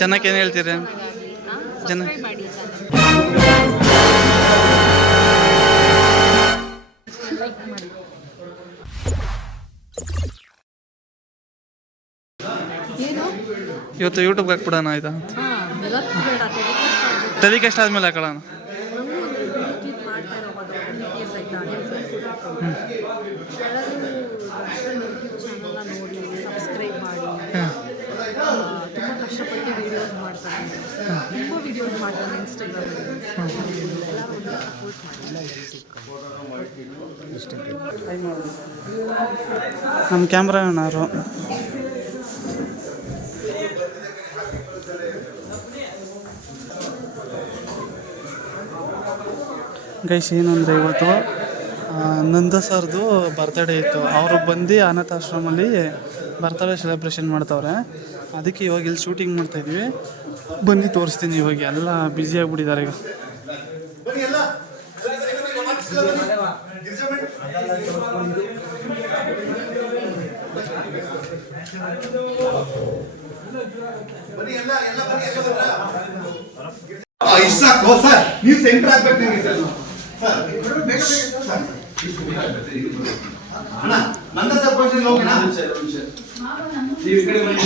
ಜನಕ್ಕೆ ಏನು ಹೇಳ್ತೀರಾ? ಜನ ಇವತ್ತು ಯೂಟ್ಯೂಬ್ಗೆ ಹಾಕ್ಬಿಡೋಣ ಆಯ್ತಾ? ಟೆಲಿಕಾಸ್ಟ್ ಆದ್ಮೇಲೆ ಹಾಕೊಳ್ಳೋಣ. ಸಬ್ಸ್ಕ್ರೈಬ್ ಮಾಡಿ. ತುಂಬ ಕಷ್ಟಪಟ್ಟು ವಿಡಿಯೋಸ್ ಮಾಡ್ತಾರೆ, ತುಂಬ ವಿಡಿಯೋಸ್ ಮಾಡ್ತಾರೆ ಇನ್ಸ್ಟಾಗ್ರಾಮಲ್ಲಿ. ನಮ್ಮ ಕ್ಯಾಮ್ರಾನವರು ಗೈಸ್ ಏನಂದರೆ ಇವತ್ತು ನಂದ ಸರ್ದು ಬರ್ತ್ಡೇ ಇತ್ತು. ಅವರು ಬಂದು ಅನಾಥಾಶ್ರಮಲ್ಲಿ ಬರ್ತ್ಡೇ ಸೆಲೆಬ್ರೇಷನ್ ಮಾಡ್ತವ್ರೆ. ಅದಕ್ಕೆ ಇವಾಗ ಇಲ್ಲಿ ಶೂಟಿಂಗ್ ಮಾಡ್ತಾಯಿದ್ವಿ. ಬನ್ನಿ ತೋರಿಸ್ತೀನಿ. ಇವಾಗ ಎಲ್ಲ ಬ್ಯುಸಿ ಆಗಿಬಿಟ್ಟಿದ್ದಾರೆ ಈಗ. ಸರ್ ನೀವು ಸೆಂಟರ್ ಆಗ್ಬೇಕು ನಿಮಗೆ ಸರ್. ಅಣ್ಣ ನಂದ ಸರ್ಪಂಚ್ ಹೋಗೋಣ. ನೀವು ಈ ಕಡೆ ಬನ್ನಿ.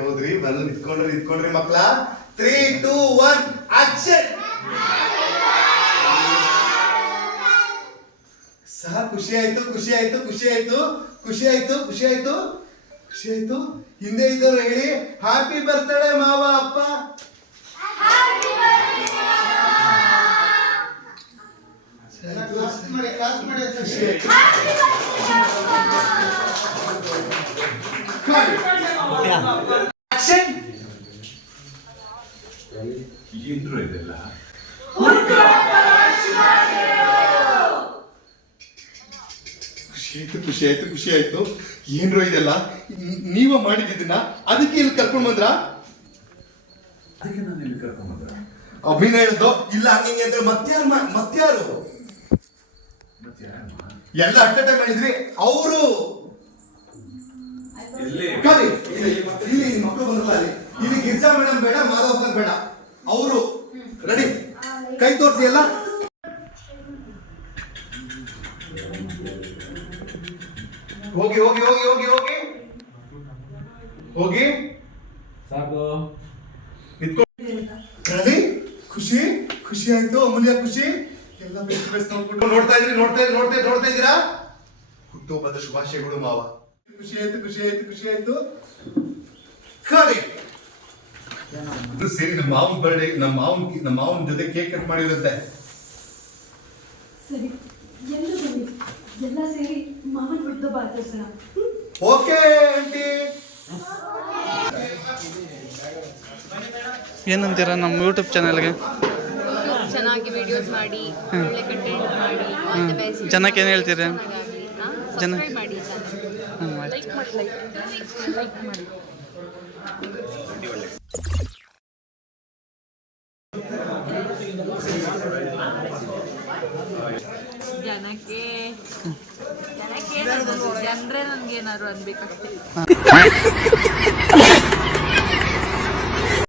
ಹೋದ್ರಿ ಬಂದು ನಿಂತ್ಕೊಂಡ್ರಿ ಮಕ್ಕಳ. 3, 2, 1 ಆಕ್ಷನ್. ಸರ್ ಖುಷಿ ಆಯ್ತು. ಹಿಂದೆ ಇದ್ದವ್ರು ಹೇಳಿ ಹ್ಯಾಪಿ ಬರ್ತ್ಡೇ ಮಾವ ಅಪ್ಪ. ಖುಷಿ ಆಯ್ತು. ಏನ್ರೋ ಇದೆಲ್ಲ ನೀವ ಮಾಡಿದಿನ? ಅದಕ್ಕೆ ಇಲ್ಲಿ ಕರ್ಕೊಂಡ್ ಬಂದ್ರ? ಅಭಿನಯ ಹೇಳಿದ್ದು ಇಲ್ಲ ಹಂಗೆ ಅಂದ್ರೆ ಮತ್ಯಾರು ಎಲ್ಲ ಅಟ್ಟ ಟೈಮ್ ಹೇಳಿದ್ರಿ. ಅವರು ಇಲ್ಲಿ ಮಕ್ಕಳು ಬಂದ್ರಲ್ಲ, ಇಲ್ಲಿ ಗಿರ್ಜಾ ಮೇಡಮ್ ಬೇಡ, ಮಾಧವ ಸರ್ ಬೇಡ, ಅವರು ರೆಡಿ. ಕೈ ತೋರಿಸಿ ಎಲ್ಲ. ಹೋಗಿ ಸಾಕು. ಖುಷಿ ಆಯ್ತು. ಅಮೂಲ್ಯ ಖುಷಿ. ಎಲ್ಲ ನೋಡ್ಬಿಟ್ಟು ನೋಡ್ತಾ ಇದ್ದೀರಾ? ಹುಟ್ಟುಹಬ್ಬದ ಶುಭಾಶಯಗಳು ಮಾವ. ಖುಷಿ ಆಯ್ತು. ಸೇರಿ ನಮ್ಮ ಮಾವನ ಬರ್ಡೇ, ನಮ್ಮ ಮಾವನ ಜೊತೆ ಕೇಕ್ ಕಟ್ ಮಾಡಿರುತ್ತೆ. ಎಲ್ಲ ಸೇರಿ ಮಾವನ ಹುಟ್ಟುಹಬ್ಬ ಆಚರಿಸೋಣ. Okay aunty. ಏನಂತೀರಾ ನಮ್ಮ ಯೂಟ್ಯೂಬ್ ಚಾನಲ್ಗೆ? ಚೆನ್ನಾಗಿ ವಿಡಿಯೋಸ್ ಮಾಡಿ, ಒಳ್ಳೆ ಕಂಟೆಂಟ್ ಮಾಡಿ, ಜನಕ್ಕೆ ಏನು ಹೇಳ್ತೀರಾ? ಸಬ್ಸ್ಕ್ರೈಬ್ ಮಾಡಿ, ಲೈಕ್ ಮಾಡಿ. ಜನಕ್ಕೆ ಜನರೇ ನನ್ಗೆ ಏನಾದ್ರು ಅನ್ಬೇಕಷ್ಟೇ.